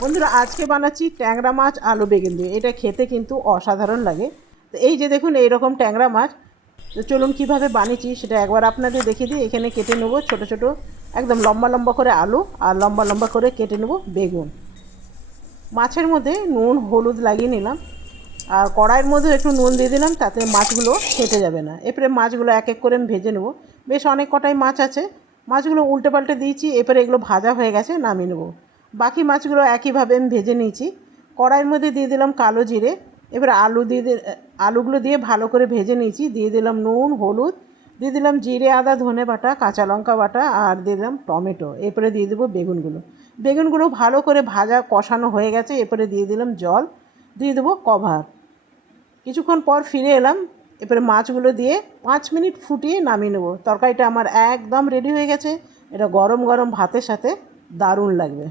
বন্ধুরা আজকে বানাচ্ছি ট্যাংরা মাছ আলু বেগুন দিয়ে। এটা খেতে কিন্তু অসাধারণ লাগে। তো এই যে দেখুন এইরকম ট্যাংরা মাছ। তো চলুন কীভাবে বানিয়েছি সেটা একবার আপনাদের দেখিয়ে দিই। এখানে কেটে নেবো ছোটো ছোটো একদম লম্বা লম্বা করে আলু, আর লম্বা লম্বা করে কেটে নেবো বেগুন। মাছের মধ্যে নুন হলুদ লাগিয়ে নিলাম, আর কড়াইয়ের মধ্যে একটু নুন দিয়ে দিলাম, তাতে মাছগুলো ফেটে যাবে না। এরপরে মাছগুলো এক এক করে আমি ভেজে নেবো। বেশ অনেক কটাই মাছ আছে, মাছগুলো উল্টে পাল্টে দিয়েছি। এরপরে এগুলো ভাজা হয়ে গেছে, নামিয়ে নেবো। বাকি মাছগুলো একইভাবে আমি ভেজে নিয়েছি। কড়াইয়ের মধ্যে দিয়ে দিলাম কালো জিরে। এবার আলুগুলো দিয়ে ভালো করে ভেজে নিয়েছি। দিয়ে দিলাম নুন হলুদ, দিয়ে দিলাম জিরে আদা ধনে বাটা কাঁচা লঙ্কা বাটা, আর দিয়ে দিলাম টমেটো। এরপরে দিয়ে দেবো বেগুনগুলো ভালো করে ভাজা কষানো হয়ে গেছে। এরপরে দিয়ে দিলাম জল, দিয়ে দেবো কভার। কিছুক্ষণ পর ফিরে এলাম। এরপরে মাছগুলো দিয়ে 5 মিনিট ফুটিয়ে নামিয়ে নেবো। তরকারিটা আমার একদম রেডি হয়ে গেছে। এটা গরম গরম ভাতের সাথে দারুণ লাগবে।